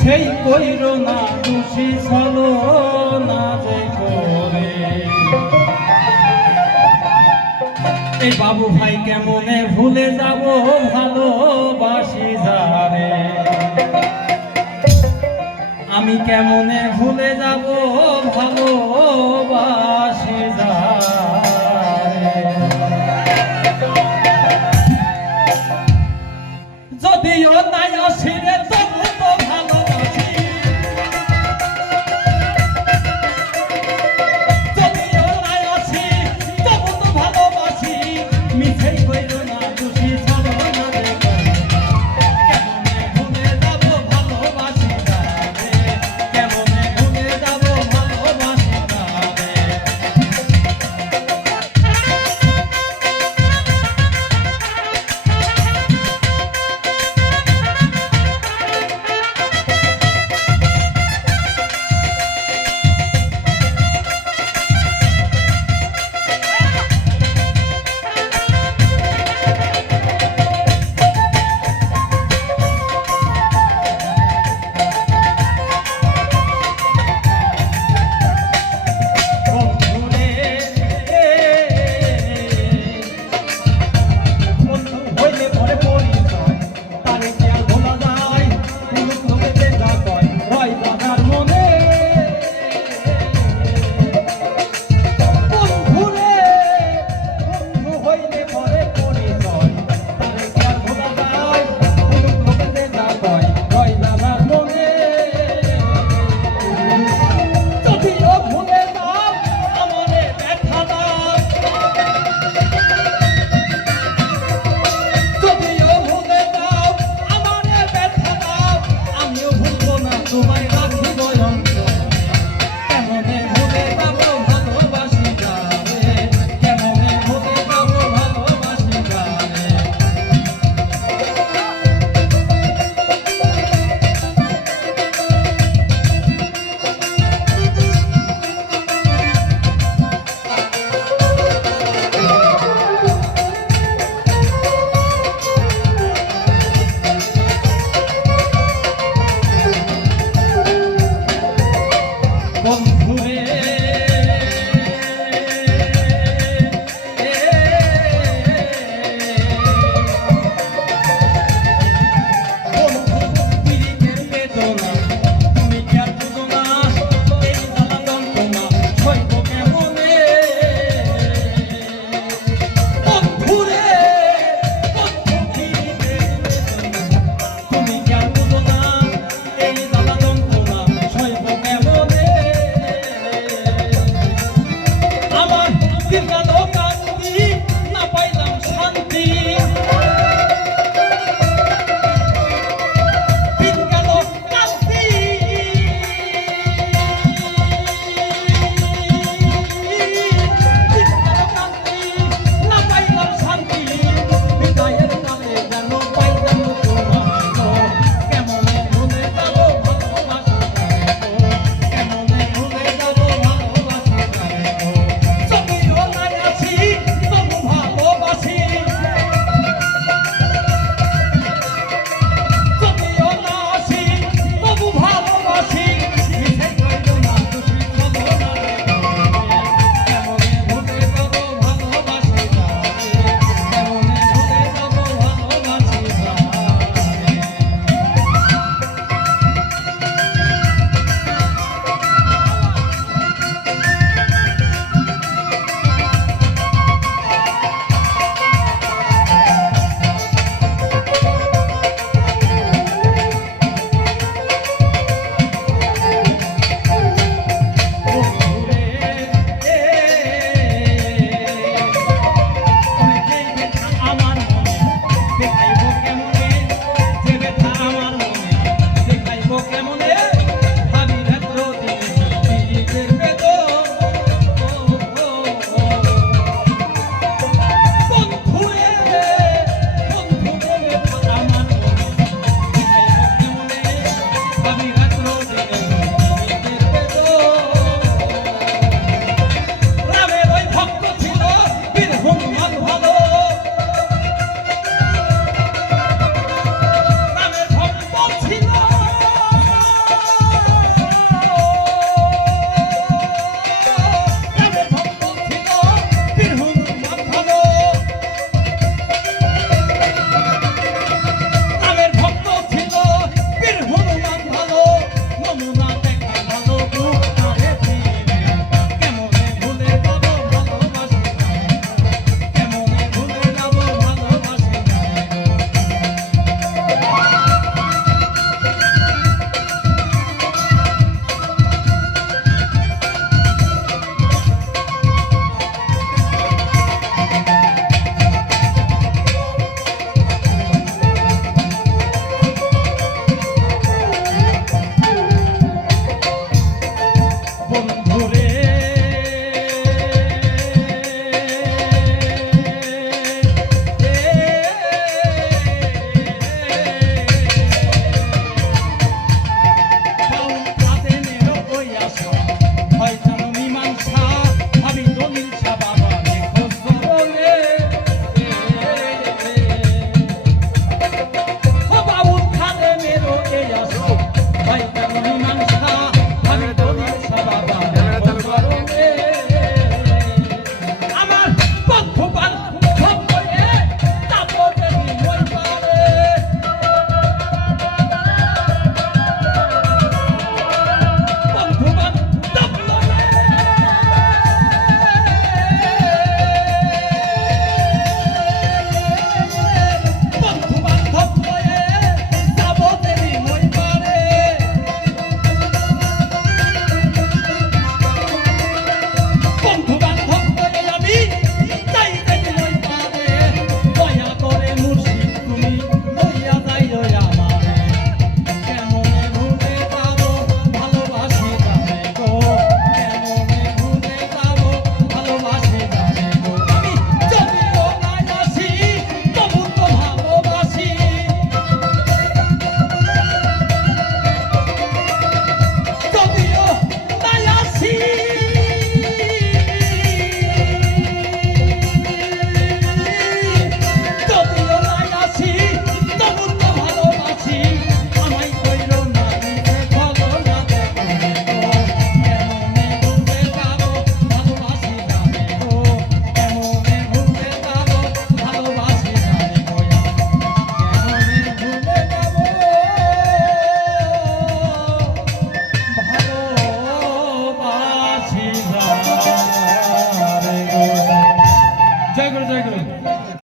সেই কইর না, খুশি চলো না যে করে। এই বাবু ভাই, কেমনে ভুলে যাব ভালোবাসি যারে? আমি কেমনে ভুলে যাব ভালোবাসি যারে? যদিও নাই আসি